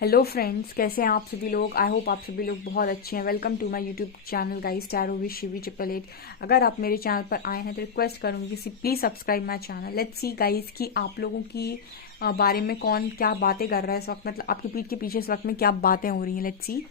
Hello friends, कैसे हैं आप सभी लोग। आई होप आप सभी लोग बहुत अच्छे हैं। Welcome to my YouTube channel guys, tarot with Shivi 888। अगर आप मेरे चैनल पर आए हैं तो रिक्वेस्ट करूंगी कि please subscribe my channel. Let's see guys कि आप लोगों की बारे में कौन क्या बातें कर रहा है इस वक्त, मतलब आपकी पीठ के पीछे इस वक्त में क्या बातें हो रही हैं। Let's see.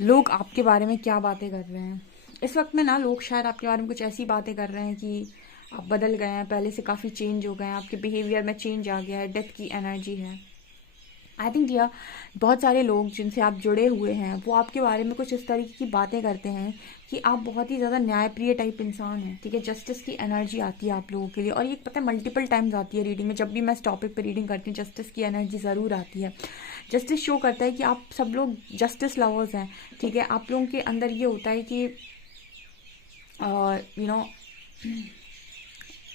लोग आपके बारे में क्या बातें कर रहे हैं इस वक्त में ना, लोग शायद आपके बारे में कुछ ऐसी बातें कर रहे हैं कि आप बदल गए हैं, पहले से काफ़ी चेंज हो गए हैं, आपके बिहेवियर में चेंज आ गया है, डेथ की एनर्जी है। आई थिंक यह बहुत सारे लोग जिनसे आप जुड़े हुए हैं वो आपके बारे में कुछ इस तरीके की बातें करते हैं कि आप बहुत ही ज़्यादा न्यायप्रिय टाइप इंसान हैं। ठीक है, जस्टिस की एनर्जी आती है आप लोगों के लिए, और ये पता है मल्टीपल टाइम्स आती है रीडिंग में। जब भी मैं इस टॉपिक पे रीडिंग करती हूँ जस्टिस की एनर्जी ज़रूर आती है। जस्टिस शो करता है कि आप सब लोग जस्टिस लवर्स हैं। ठीक है, आप लोगों के अंदर ये होता है कि यू नो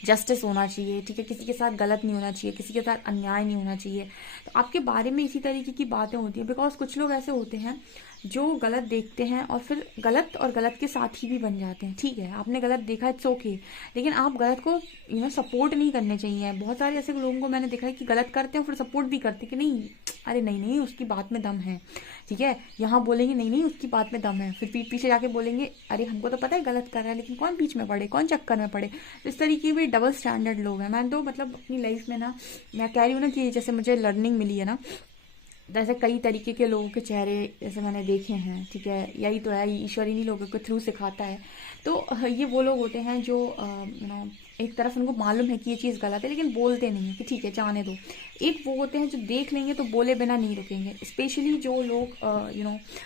जस्टिस होना चाहिए। ठीक है, किसी के साथ गलत नहीं होना चाहिए, किसी के साथ अन्याय नहीं होना चाहिए। तो आपके बारे में इसी तरीके की बातें होती हैं, बिकॉज कुछ लोग ऐसे होते हैं जो गलत देखते हैं और फिर गलत और गलत के साथी भी बन जाते हैं। ठीक है, आपने गलत देखा, इट्स ओके, लेकिन आप गलत को सपोर्ट नहीं करने चाहिए। बहुत सारे ऐसे लोगों को मैंने देखा है कि गलत करते हैं और फिर सपोर्ट भी करते हैं कि नहीं, अरे नहीं नहीं उसकी बात में दम है। ठीक है, यहाँ बोलेंगे नहीं नहीं उसकी बात में दम है, फिर पीठ पीछे जाके बोलेंगे अरे हमको तो पता है गलत कर रहा है, लेकिन कौन बीच में पड़े, कौन चक्कर में पड़े। तो इस तरीके भी डबल स्टैंडर्ड लोग हैं। मैं तो मतलब अपनी लाइफ में ना, मैं कह रही हूँ ना कि जैसे मुझे लर्निंग मिली है ना, जैसे कई तरीके के लोगों के चेहरे जैसे मैंने देखे हैं। ठीक है, यही तो है, ईश्वर इन्हीं लोगों के थ्रू सिखाता है। तो ये वो लोग होते हैं जो एक तरफ उनको मालूम है कि ये चीज़ गलत है लेकिन बोलते नहीं है कि ठीक है जाने दो। एक वो होते हैं जो देख लेंगे तो बोले बिना नहीं रुकेंगे। स्पेशली जो लोग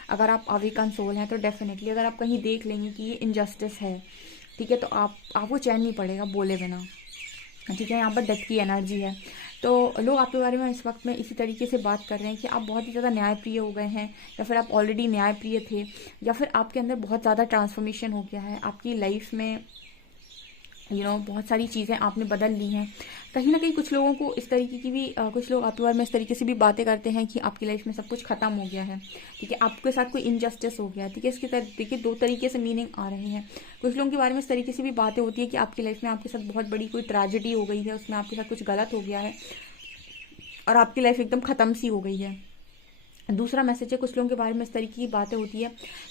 अगर आप अवेकन सोल हैं तो डेफिनेटली अगर आप कहीं देख लेंगे कि ये इनजस्टिस है, ठीक है, तो आपको चैन नहीं पड़ेगा बोले बिना। ठीक है, यहाँ पर डेथ की एनर्जी है। तो लोग आपके बारे में इस वक्त में इसी तरीके से बात कर रहे हैं कि आप बहुत ही ज़्यादा न्यायप्रिय हो गए हैं, या फिर आप ऑलरेडी न्यायप्रिय थे, या फिर आपके अंदर बहुत ज़्यादा ट्रांसफॉर्मेशन हो गया है। आपकी लाइफ में बहुत सारी चीज़ें आपने बदल ली हैं। कहीं ना कहीं कुछ लोगों को इस तरीके की भी कुछ लोग आपके बारे में इस तरीके से भी बातें करते हैं कि आपकी लाइफ में सब कुछ खत्म हो गया है। ठीक है, आपके साथ कोई इनजस्टिस हो गया है। ठीक है, इसके देखिए दो तरीके से मीनिंग आ रहे हैं। कुछ लोगों के बारे में इस तरीके से भी बातें होती है कि आपकी लाइफ में आपके साथ बहुत बड़ी कोई ट्रेजेडी हो गई है, उसमें आपके साथ कुछ गलत हो गया है और आपकी लाइफ एकदम ख़त्म सी हो गई है। दूसरा मैसेज है, कुछ लोगों के बारे में इस तरीके की बातें होती है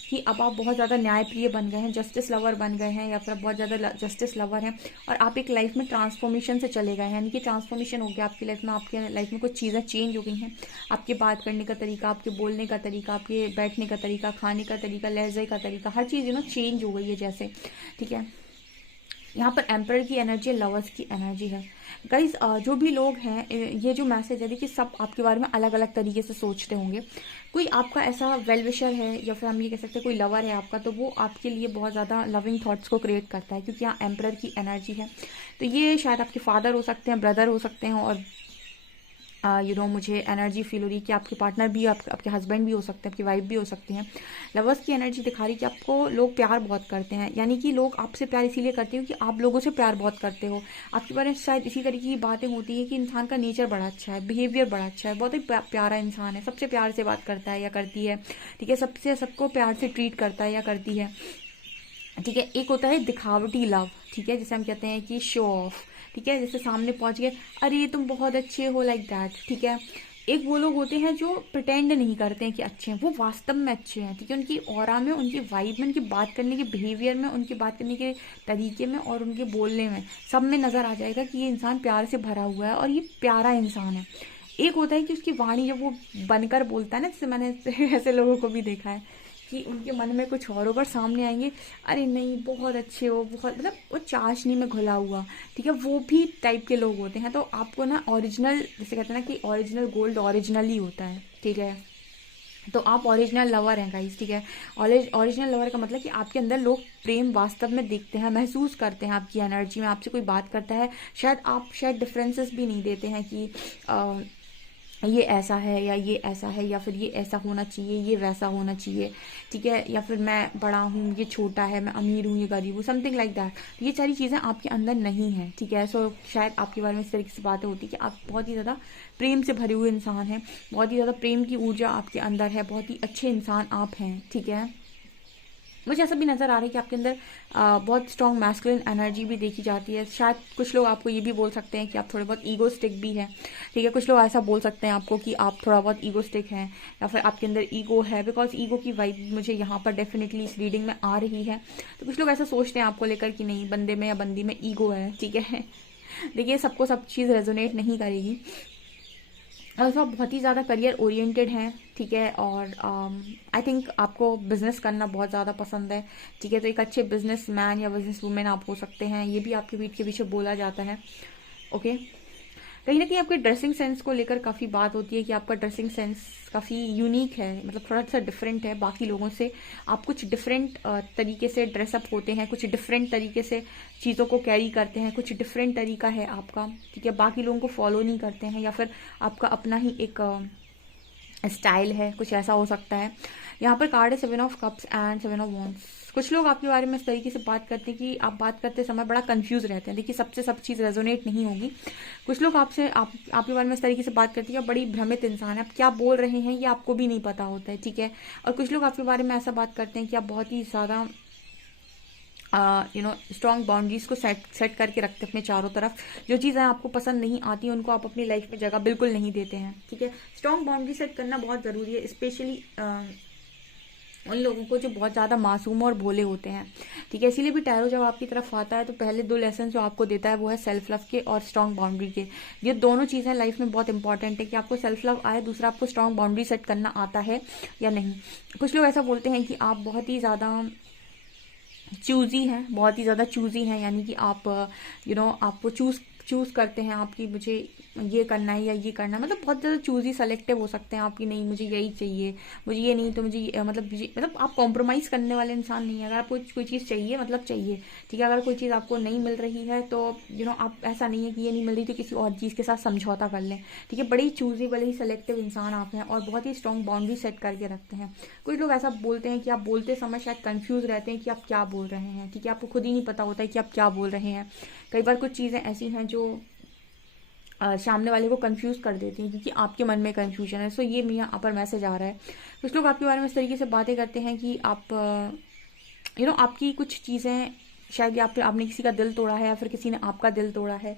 कि अब आप बहुत ज़्यादा न्यायप्रिय बन गए हैं, जस्टिस लवर बन गए हैं, या फिर आप बहुत ज़्यादा जस्टिस लवर हैं और आप एक लाइफ में ट्रांसफॉर्मेशन से चले गए हैं। यानी कि ट्रांसफॉर्मेशन हो गया आपकी लाइफ में, आपके लाइफ में कुछ चीज़ें चेंज हो गई हैं। आपके बात करने का तरीका, आपके बोलने का तरीका, आपके बैठने का तरीका, खाने का तरीका, लहजे का तरीका, हर चीज़ चेंज हो गई है जैसे। ठीक है, यहाँ पर एम्पर की एनर्जी, लवर्स की एनर्जी है। गाइज जो भी लोग हैं, ये जो मैसेज है देखिए, सब आपके बारे में अलग अलग तरीके से सोचते होंगे। कोई आपका ऐसा वेल विशर है, या फिर हम ये कह सकते हैं कोई लवर है आपका, तो वो आपके लिए बहुत ज़्यादा लविंग थॉट्स को क्रिएट करता है, क्योंकि यहाँ एम्पर की एनर्जी है। तो ये शायद आपके फादर हो सकते हैं, ब्रदर हो सकते हैं, और मुझे एनर्जी फील हो रही है कि आपके पार्टनर भी, आपके हस्बैंड भी हो सकते हैं, आपकी वाइफ भी हो सकते हैं। लवर्स की एनर्जी दिखा रही है कि आपको लोग प्यार बहुत करते हैं, यानी कि लोग आपसे प्यार इसीलिए करते हैं क्योंकि आप लोगों से प्यार बहुत करते हो। आपके बारे में शायद इसी तरीके की बातें होती है कि इंसान का नेचर बड़ा अच्छा है, बिहेवियर बड़ा अच्छा है, बहुत ही प्यारा इंसान है, सबसे प्यार से बात करता है या करती है, ठीक है, सबको प्यार से ट्रीट करता है या करती है, ठीक है। एक होता है दिखावटी लव, ठीक है, जिसे हम कहते हैं कि शो ऑफ, ठीक है, जैसे सामने पहुंच गए, अरे तुम बहुत अच्छे हो, लाइक दैट, ठीक है। एक वो लोग होते हैं जो प्रिटेंड नहीं करते हैं कि अच्छे हैं, वो वास्तव में अच्छे हैं, ठीक है। उनकी ऑरा में, उनकी वाइब में, उनकी बात करने के बिहेवियर में, उनकी बात करने के तरीके में और उनके बोलने में, सब में नजर आ जाएगा कि ये इंसान प्यार से भरा हुआ है और ये प्यारा इंसान है। एक होता है कि उसकी वाणी जब वो बनकर बोलता है ना, जैसे मैंने ऐसे लोगों को भी देखा है कि उनके मन में कुछ और होकर सामने आएंगे, अरे नहीं बहुत अच्छे हो, बहुत, मतलब वो चाशनी में घुला हुआ, ठीक है, वो भी टाइप के लोग होते हैं। तो आपको ना ओरिजिनल, जैसे कहते हैं ना कि ओरिजिनल गोल्ड ओरिजिनल ही होता है, ठीक है। तो आप ओरिजिनल लवर हैं गाइस, ठीक है। ओरिजिनल लवर का मतलब कि आपके अंदर लोग प्रेम वास्तव में देखते हैं, महसूस करते हैं आपकी एनर्जी में, आपसे कोई बात करता है, शायद डिफरेंसेस भी नहीं देते हैं कि ये ऐसा है या ये ऐसा है, या फिर ये ऐसा होना चाहिए, ये वैसा होना चाहिए, ठीक है, या फिर मैं बड़ा हूँ, ये छोटा है, मैं अमीर हूँ, ये गरीब हूँ, समथिंग लाइक दैट। ये सारी चीज़ें आपके अंदर नहीं है, ठीक है। सो शायद आपके बारे में इस तरीके से बातें होती है कि आप बहुत ही ज़्यादा प्रेम से भरे हुए इंसान हैं, बहुत ही ज़्यादा प्रेम की ऊर्जा आपके अंदर है, बहुत ही अच्छे इंसान आप हैं, ठीक है। मुझे ऐसा भी नजर आ रहा है कि आपके अंदर बहुत स्ट्रॉन्ग मैस्कुलिन एनर्जी भी देखी जाती है। शायद कुछ लोग आपको ये भी बोल सकते हैं कि आप थोड़े बहुत ईगोस्टिक भी हैं, ठीक है। कुछ लोग ऐसा बोल सकते हैं आपको कि आप थोड़ा बहुत ईगोस्टिक हैं, या फिर आपके अंदर ईगो है, बिकॉज ईगो की वाइब मुझे यहाँ पर डेफिनेटली इस रीडिंग में आ रही है। तो कुछ लोग ऐसा सोचते हैं आपको लेकर कि नहीं, बंदे में या बंदी में ईगो है, ठीक है। देखिए, सबको सब चीज़ रेजोनेट नहीं करेगी। और आप बहुत ही ज़्यादा करियर ओरिएंटेड हैं, ठीक है, और आई थिंक आपको बिजनेस करना बहुत ज़्यादा पसंद है, ठीक है। तो एक अच्छे बिजनेस मैन या बिजनेस वुमेन आप हो सकते हैं, ये भी आपके पीठ के पीछे बोला जाता है, ओके। कहीं ना कहीं आपके ड्रेसिंग सेंस को लेकर काफ़ी बात होती है कि आपका ड्रेसिंग सेंस काफ़ी यूनिक है, मतलब थोड़ा सा डिफरेंट है बाकी लोगों से। आप कुछ डिफरेंट तरीके से ड्रेसअप होते हैं, कुछ डिफरेंट तरीके से चीज़ों को कैरी करते हैं, कुछ डिफरेंट तरीका है आपका, ठीक है, बाकी लोगों को फॉलो नहीं करते हैं, या फिर आपका अपना ही एक स्टाइल है, कुछ ऐसा हो सकता है। यहाँ पर कार्ड है 7 of cups and 7 of wands. कुछ लोग आपके बारे में इस तरीके से बात करते हैं कि आप बात करते समय बड़ा कंफ्यूज रहते हैं। देखिए, सबसे सब चीज़ रेजोनेट नहीं होगी। कुछ लोग आपके बारे में इस तरीके से बात करते हैं कि आप बड़ी भ्रमित इंसान है, आप क्या बोल रहे हैं ये आपको भी नहीं पता होता है, ठीक है। और कुछ लोग आपके बारे में ऐसा बात करते हैं कि आप बहुत ही ज़्यादा स्ट्रॉन्ग बाउंड्रीज को सेट करके रखते हैं अपने चारों तरफ। जो चीज़ें आपको पसंद नहीं आती उनको आप अपनी लाइफ में जगह बिल्कुल नहीं देते हैं, ठीक है। स्ट्रॉन्ग बाउंड्री सेट करना बहुत ज़रूरी है, स्पेशली उन लोगों को जो बहुत ज़्यादा मासूम और भोले होते हैं, ठीक है। इसीलिए भी टैरो जब आपकी तरफ आता है तो पहले 2 लेसन जो आपको देता है वो है सेल्फ लव के और स्ट्रॉन्ग बाउंड्री के। ये दोनों चीज़ें लाइफ में बहुत इंपॉर्टेंट है कि आपको सेल्फ लव आए, दूसरा आपको स्ट्रॉन्ग बाउंड्री सेट करना आता है या नहीं। कुछ लोग ऐसा बोलते हैं कि आप बहुत ही ज़्यादा चूजी हैं, बहुत ही ज़्यादा चूजी हैं, यानी कि आप आपको चूज़ करते हैं आपकी, मुझे ये करना है या ये करना है, मतलब बहुत ज़्यादा चूजी सेलेक्टिव हो सकते हैं आपकी, नहीं मुझे यही चाहिए, मुझे ये नहीं तो मुझे मतलब आप कॉम्प्रोमाइज़ करने वाले इंसान नहीं है। अगर आपको कोई चीज़ चाहिए मतलब चाहिए, ठीक है। अगर कोई चीज़ आपको नहीं मिल रही है तो आप ऐसा नहीं है कि ये नहीं मिल रही तो किसी और चीज़ के साथ समझौता कर लें, ठीक है। बड़े ही चूजी, बड़े ही सेलेक्टिव इंसान आप हैं और बहुत ही स्ट्रॉन्ग बाउंड्री सेट करके रखते हैं। कुछ लोग ऐसा बोलते हैं कि आप बोलते समय शायद कन्फ्यूज़ रहते हैं कि आप क्या बोल रहे हैं, ठीक है, आपको खुद ही नहीं पता होता है कि आप क्या बोल रहे हैं। कई बार कुछ चीज़ें ऐसी हैं जो सामने वाले को कंफ्यूज कर देती हैं क्योंकि आपके मन में कंफ्यूजन है। सो ये यहाँ पर मैसेज आ रहा है। कुछ लोग आपके बारे में इस तरीके से बातें करते हैं कि आप आपकी कुछ चीज़ें शायद आपने किसी का दिल तोड़ा है या फिर किसी ने आपका दिल तोड़ा है,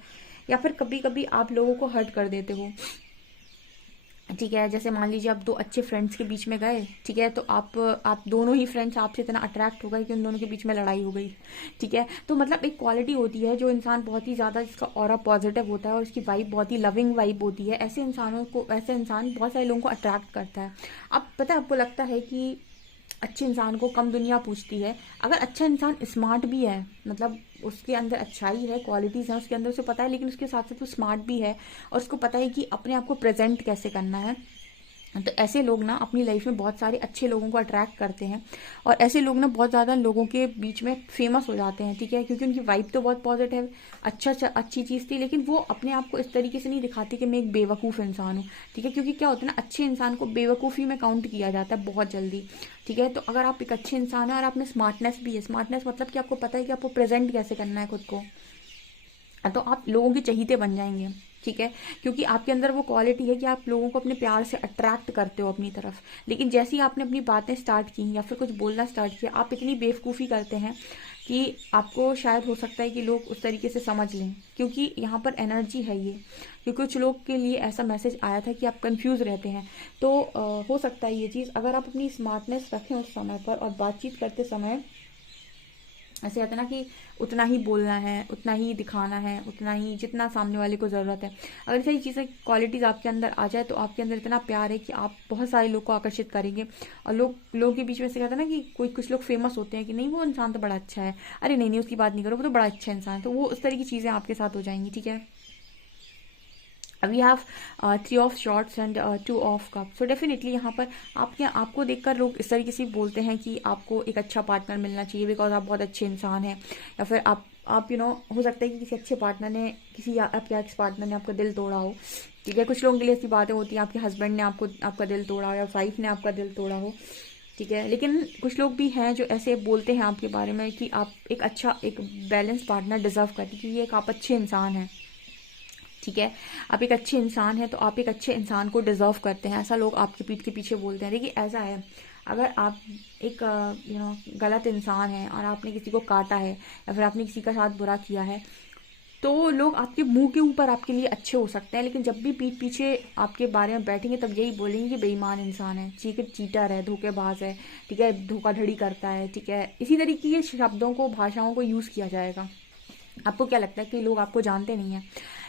या फिर कभी कभी आप लोगों को हर्ट कर देते हो, ठीक है। जैसे मान लीजिए आप 2 अच्छे फ्रेंड्स के बीच में गए, ठीक है, तो आप दोनों ही फ्रेंड्स आपसे इतना अट्रैक्ट हो गए कि उन दोनों के बीच में लड़ाई हो गई, ठीक है। तो मतलब एक क्वालिटी होती है जो इंसान बहुत ही ज़्यादा, जिसका ऑरा पॉजिटिव होता है और उसकी वाइब बहुत ही लविंग वाइब होती है, ऐसे इंसान बहुत सारे लोगों को अट्रैक्ट करता है। अब पता है, आपको लगता है कि अच्छे इंसान को कम दुनिया पूछती है। अगर अच्छा इंसान स्मार्ट भी है, मतलब उसके अंदर अच्छाई है, क्वालिटीज़ हैं उसके अंदर, उसे पता है, लेकिन उसके साथ साथ वो स्मार्ट भी है और उसको पता है कि अपने आप को प्रेजेंट कैसे करना है, तो ऐसे लोग ना अपनी लाइफ में बहुत सारे अच्छे लोगों को अट्रैक्ट करते हैं, और ऐसे लोग ना बहुत ज़्यादा लोगों के बीच में फेमस हो जाते हैं, ठीक है, क्योंकि उनकी वाइब तो बहुत पॉजिटिव, अच्छी चीज़ थी, लेकिन वो अपने आप को इस तरीके से नहीं दिखाते कि मैं एक बेवकूफ़ इंसान हूँ, ठीक है, क्योंकि क्या होता है ना, अच्छे इंसान को बेवकूफ़ी में काउंट किया जाता है बहुत जल्दी, ठीक है। तो अगर आप एक अच्छे इंसान हैं और आप में स्मार्टनेस भी है, स्मार्टनेस मतलब कि आपको पता है कि आपको प्रेजेंट कैसे करना है खुद को, तो आप लोगों के चहीते बन जाएंगे, ठीक है, क्योंकि आपके अंदर वो क्वालिटी है कि आप लोगों को अपने प्यार से अट्रैक्ट करते हो अपनी तरफ। लेकिन जैसे ही आपने अपनी बातें स्टार्ट की या फिर कुछ बोलना स्टार्ट किया, आप इतनी बेवकूफ़ी करते हैं कि आपको शायद हो सकता है कि लोग उस तरीके से समझ लें, क्योंकि यहाँ पर एनर्जी है ये, क्योंकि कुछ लोग के लिए ऐसा मैसेज आया था कि आप कंफ्यूज रहते हैं। तो हो सकता है ये चीज़, अगर आप अपनी स्मार्टनेस रखें उस समय पर और बातचीत करते समय ऐसे कहते हैं ना कि उतना ही बोलना है, उतना ही दिखाना है, उतना ही जितना सामने वाले को ज़रूरत है। अगर सही चीज़ें क्वालिटीज़ आपके अंदर आ जाए तो आपके अंदर इतना प्यार है कि आप बहुत सारे लोग को आकर्षित करेंगे। और लोगों के बीच में से कहते हैं ना कि कुछ लोग फेमस होते हैं कि नहीं वो इंसान तो बड़ा अच्छा है, अरे नहीं नहीं उसकी बात नहीं करो, वो तो बड़ा अच्छा इंसान है, तो वो उस तरह की चीज़ें आपके साथ हो जाएंगी, ठीक है। We have 3 of shorts and 2 of cup, so definitely यहाँ पर आपको देखकर लोग इस तरीके से बोलते हैं कि आपको एक अच्छा पार्टनर मिलना चाहिए बिकॉज आप बहुत अच्छे इंसान हैं, या फिर आप हो सकता है कि किसी अच्छे पार्टनर ने आपके एक्स पार्टनर ने आपका दिल तोड़ा हो, ठीक है। कुछ लोगों के लिए ऐसी बातें होती हैं, आपके हस्बैंड ने आपका दिल तोड़ा हो या वाइफ ने आपका दिल तोड़ा हो, ठीक है। लेकिन कुछ लोग भी हैं जो ऐसे बोलते हैं आपके बारे में कि आप एक बैलेंस पार्टनर डिजर्व करते हैं, कि ये एक आप अच्छे इंसान हैं, ठीक है। आप एक अच्छे इंसान हैं तो आप एक अच्छे इंसान को डिजर्व करते हैं, ऐसा लोग आपके पीठ के पीछे बोलते हैं। देखिए ऐसा है, अगर आप एक गलत इंसान हैं और आपने किसी को काटा है या फिर आपने किसी का साथ बुरा किया है, तो लोग आपके मुंह के ऊपर आपके लिए अच्छे हो सकते हैं, लेकिन जब भी पीठ पीछे आपके बारे में बैठेंगे तब यही बोलेंगे कि बेईमान इंसान है, ठीक है, चीटर है, धोखेबाज है, ठीक है, धोखाधड़ी करता है, ठीक है। इसी तरीके के शब्दों को, भाषाओं को यूज़ किया जाएगा। आपको क्या लगता है कि लोग आपको जानते नहीं हैं,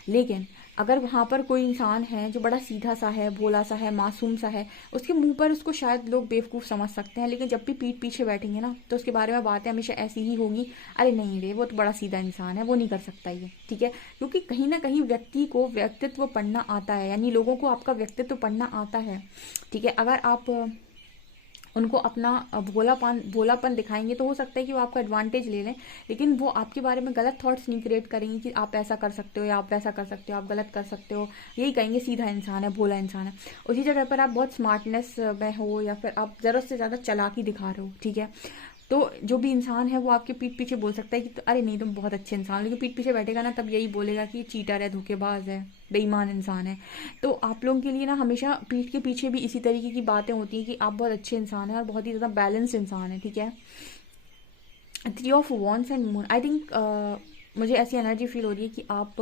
लेकिन अगर वहाँ पर कोई इंसान है जो बड़ा सीधा सा है, भोला सा है, मासूम सा है, उसके मुंह पर उसको शायद लोग बेवकूफ़ समझ सकते हैं, लेकिन जब भी पीठ पीछे बैठेंगे ना तो उसके बारे में बातें हमेशा ऐसी ही होगी, अरे नहीं रे वो तो बड़ा सीधा इंसान है, वो नहीं कर सकता ये, ठीक है। क्योंकि कहीं ना कहीं व्यक्ति को व्यक्तित्व पढ़ना आता है, यानी लोगों को आपका व्यक्तित्व पढ़ना आता है, ठीक है। अगर आप उनको अपना भोलापन दिखाएंगे तो हो सकता है कि वो आपका एडवांटेज ले लें, लेकिन वो आपके बारे में गलत थॉट्स नहीं क्रिएट करेंगे कि आप ऐसा कर सकते हो या आप वैसा कर सकते हो, आप गलत कर सकते हो, यही कहेंगे सीधा इंसान है, भोला इंसान है। उसी जगह पर आप बहुत स्मार्टनेस में हो या फिर आप ज़रूरत से ज़्यादा चालाकी दिखा रहे हो, ठीक है, तो जो भी इंसान है वो आपके पीठ पीछे बोल सकता है कि तो, अरे नहीं तुम बहुत अच्छे इंसान हो, लेकिन पीठ पीछे बैठेगा ना तब यही बोलेगा कि चीटर है, धोखेबाज है, बेईमान इंसान है। तो आप लोगों के लिए ना हमेशा पीठ के पीछे भी इसी तरीके की बातें होती हैं कि आप बहुत अच्छे इंसान हैं और बहुत ही ज़्यादा बैलेंस इंसान है, ठीक है। 3 of wands and moon, I think मुझे ऐसी एनर्जी फील हो रही है कि आप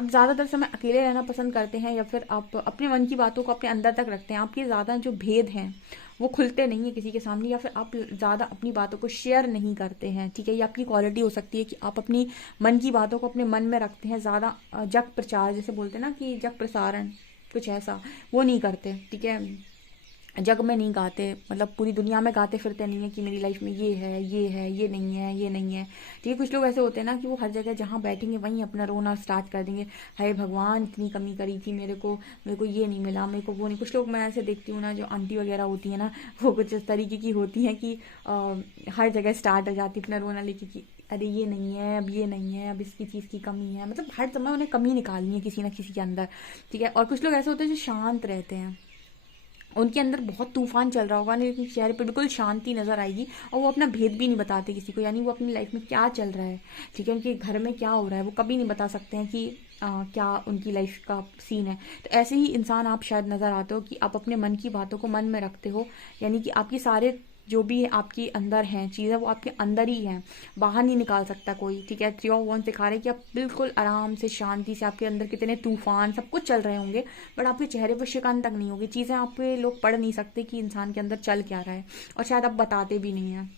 ज़्यादातर समय अकेले रहना पसंद करते हैं, या फिर आप अपने मन की बातों को अपने अंदर तक रखते हैं, आपके ज़्यादा जो भेद हैं वो खुलते नहीं है किसी के सामने, या फिर आप ज़्यादा अपनी बातों को शेयर नहीं करते हैं, ठीक है। ये आपकी क्वालिटी हो सकती है कि आप अपनी मन की बातों को अपने मन में रखते हैं, ज़्यादा जग प्रचार जैसे बोलते हैं ना कि जग प्रसारण, कुछ ऐसा वो नहीं करते, ठीक है। जग में नहीं गाते, मतलब पूरी दुनिया में गाते फिरते नहीं है कि मेरी लाइफ में ये है, ये है, ये नहीं है, ये नहीं है, ठीक है। कुछ लोग ऐसे होते हैं ना कि वो हर जगह जहाँ बैठेंगे वहीं अपना रोना स्टार्ट कर देंगे, हाय भगवान इतनी कमी करी थी मेरे को ये नहीं मिला, मेरे को वो नहीं। कुछ लोग मैं ऐसे देखती हूँ ना, जो आंटी वगैरह होती है ना, वो कुछ इस तरीके की होती हैं कि हर जगह स्टार्ट हो जाती अपना रोना लेके कि अरे ये नहीं है, अब ये नहीं है, अब इसकी चीज़ की कमी है, मतलब हर समय उन्हें कमी निकालनी है किसी ना किसी के अंदर, ठीक है। और कुछ लोग ऐसे होते हैं जो शांत रहते हैं, उनके अंदर बहुत तूफान चल रहा होगा लेकिन चेहरे पर बिल्कुल शांति नजर आएगी, और वो अपना भेद भी नहीं बताते किसी को, यानी वो अपनी लाइफ में क्या चल रहा है, ठीक है, उनके घर में क्या हो रहा है वो कभी नहीं बता सकते हैं कि क्या उनकी लाइफ का सीन है। तो ऐसे ही इंसान आप शायद नज़र आते हो कि आप अपने मन की बातों को मन में रखते हो, यानी कि आपकी सारे जो भी आपके अंदर हैं चीज़ें वो आपके अंदर ही हैं, बाहर नहीं निकाल सकता कोई, ठीक है। 3 ऑफ वॉन्स दिखा रहे हैं कि आप बिल्कुल आराम से शांति से, आपके अंदर कितने तूफान सब कुछ चल रहे होंगे बट आपके चेहरे पर शिकन तक नहीं होगी, चीज़ें आप पे लोग पढ़ नहीं सकते कि इंसान के अंदर चल क्या रहा है, और शायद आप बताते भी नहीं हैं,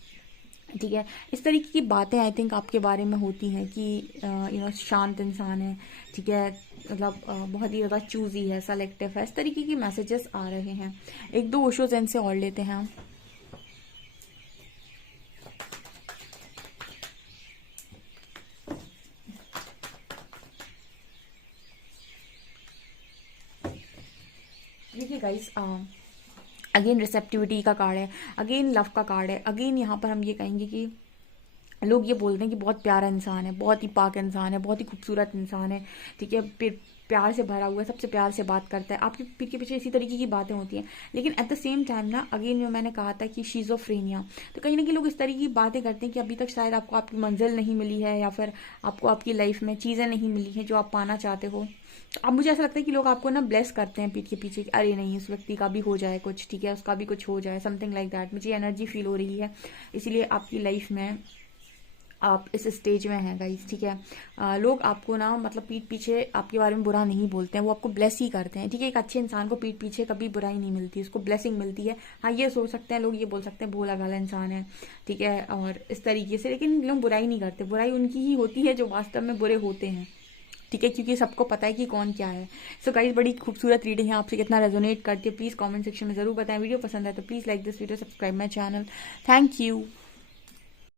ठीक है। इस तरीके की बातें आई थिंक आपके बारे में होती हैं कि शांत इंसान है, ठीक है, मतलब बहुत ही ज़्यादा चूजी है, सेलेक्टिव है, इस तरीके के मैसेजेस आ रहे हैं। एक दो ओशो ज़ेन से और लेते हैं हम। देखिए गाइस, अगेन रिसेप्टिविटी का कार्ड है, अगेन लव का कार्ड है। अगेन यहाँ पर हम ये कहेंगे कि लोग ये बोलते हैं कि बहुत प्यारा इंसान है, बहुत ही पाक इंसान है, बहुत ही खूबसूरत इंसान है, ठीक है, प्यार से भरा हुआ है, सबसे प्यार से बात करता है, आपके पीठ के पीछे इसी तरीके की बातें होती हैं। लेकिन एट द सेम टाइम ना, अगेन जो मैंने कहा था कि शीज़ोफ्रेनिया, तो कहीं ना कहीं लोग इस तरीके की बातें करते हैं कि अभी तक शायद आपको आपकी मंजिल नहीं मिली है, या फिर आपको आपकी लाइफ में चीज़ें नहीं मिली हैं जो आप पाना चाहते हो। तो अब मुझे ऐसा लगता है कि लोग आपको ना ब्लेस करते हैं पीठ के पीछे कि अरे नहीं, उस व्यक्ति का भी हो जाए कुछ, ठीक है, उसका भी कुछ हो जाए, समथिंग लाइक दैट। मुझे एनर्जी फील हो रही है, इसीलिए आपकी लाइफ में आप इस स्टेज में हैं गाइस, ठीक है। लोग आपको ना मतलब पीठ पीछे आपके बारे में बुरा नहीं बोलते हैं, वो आपको ब्लेस ही करते हैं, ठीक है। एक अच्छे इंसान को पीठ पीछे कभी बुराई नहीं मिलती, उसको ब्लेसिंग मिलती है। हाँ, ये सोच सकते हैं लोग, ये बोल सकते हैं भोला भाला इंसान है, ठीक है, और इस तरीके से, लेकिन लोग बुराई नहीं करते। बुराई उनकी ही होती है जो वास्तव में बुरे होते हैं, ठीक है, क्योंकि सबको पता है कि कौन क्या है। सो गाइस, बड़ी खूबसूरत रीडिंग है, आपसे कितना रेजोनेट करती है प्लीज़ कमेंट सेक्शन में ज़रूर बताएं। वीडियो पसंद है तो please like this video, subscribe my channel. Thank you.